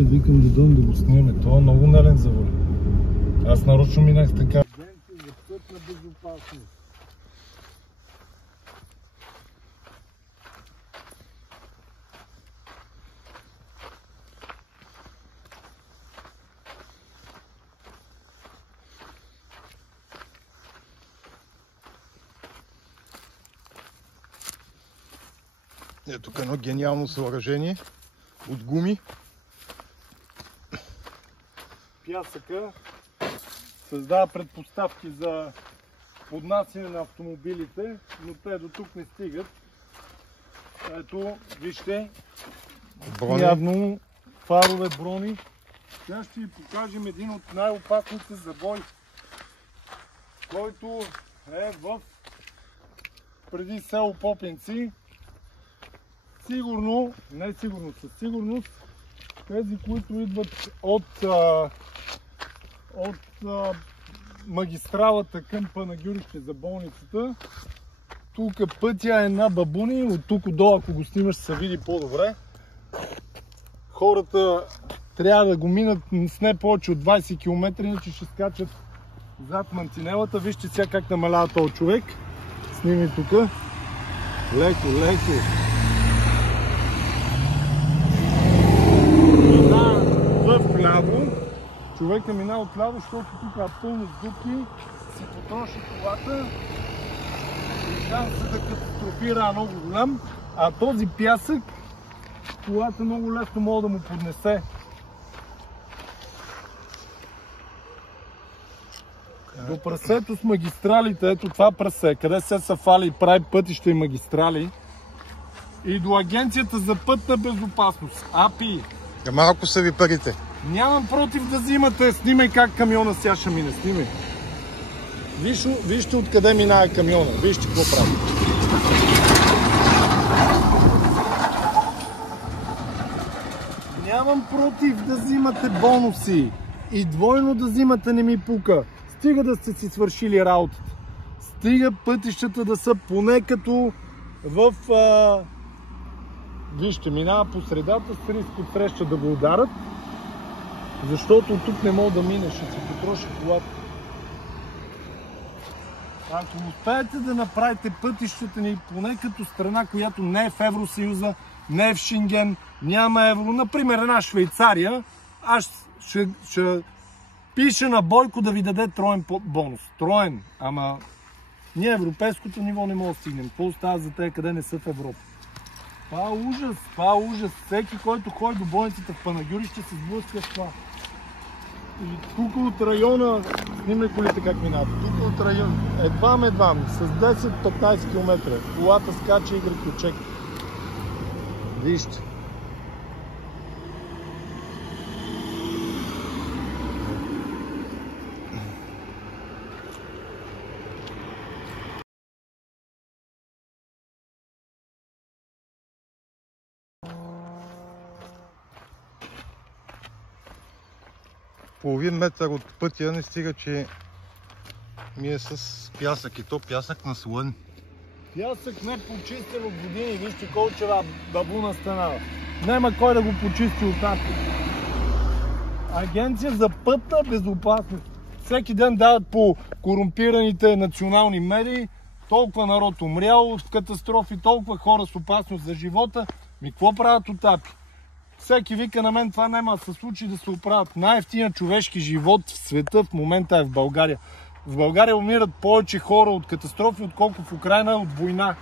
и викам да дойдем да го снимаме. Това е много нален завой. Аз нарочно минах така. Агенция за пътна безопасност. Ето тук едно гениално съоръжение от гуми. Пясъка създава предпоставки за поднасяне на автомобилите, но те до тук не стигат. Ето, вижте, явно фарове, брони. Сега ще ви покажем един от най-опасните забой, който е преди село Попенци. Сигурно, не сигурно, със сигурност, тези, които идват от магистралата към Панагюрище за болницата, тук пътя е на бабуни, от тук отдолу, ако го снимаш, се види по-добре. Хората трябва да го минат с не повече от 20 км, иначе ще скачат зад мантинелата. Вижте сега как намалява този човек. Снимай тук. Леко, леко. Вляво. Човека мина отляво, защото тук е пълно с дупки, си потроши колата и шансът да катастрофира много голям, а този пясък колата много лесно може да му поднесе. До прасето с магистралите, ето това прасе, къде се фали и прави пътища и магистрали, и до Агенцията за пътна безопасност, АПИ. Малко са ви парите. Нямам против да взимате, снимай как камиона сега ще мине, снимай. Вижте откъде минава камиона, вижте какво прави. Нямам против да взимате бонуси и двойно да взимате, не ми пука. Стига да сте си свършили работата. Стига пътищата да са поне като в... Вижте, минава по средата с риск от среща да го ударат. Защото от тук не мога да минеш, ще си потроши колата. Ако успеете да направите пътищата ни поне като страна, която не е в Евросъюза, не е в Шенген, няма евро, например една Швейцария, аз ще пиша на Бойко да ви даде троен бонус. Троен, ама ние европейското ниво не мога да стигнем. Какво остава за те, къде не са в Европа? Това е ужас, това е ужас. Всеки, който ходи до болницата в Панагюрище, се сблъска с това. И тук от района, снимай колите как минават, тук от района, едвам, с 10-15 км, колата скача и игра ключек. Вижте. Половин метър от пътя не стига, че ми е с пясък, и то пясък на слън. Пясък не почистен от години, вижте колчева бабуна станава. Няма кой да го почисти от нас. Агенция за пътна безопасност. Всеки ден дават по корумпираните национални медии, толкова народ умрял от катастрофи, толкова хора с опасност за живота. Какво правят от АПИ? Всеки вика на мен, това няма да се случи да се оправят. Най-ефтиният човешки живот в света в момента е в България. В България умират повече хора от катастрофи, отколкото в Украйна от война.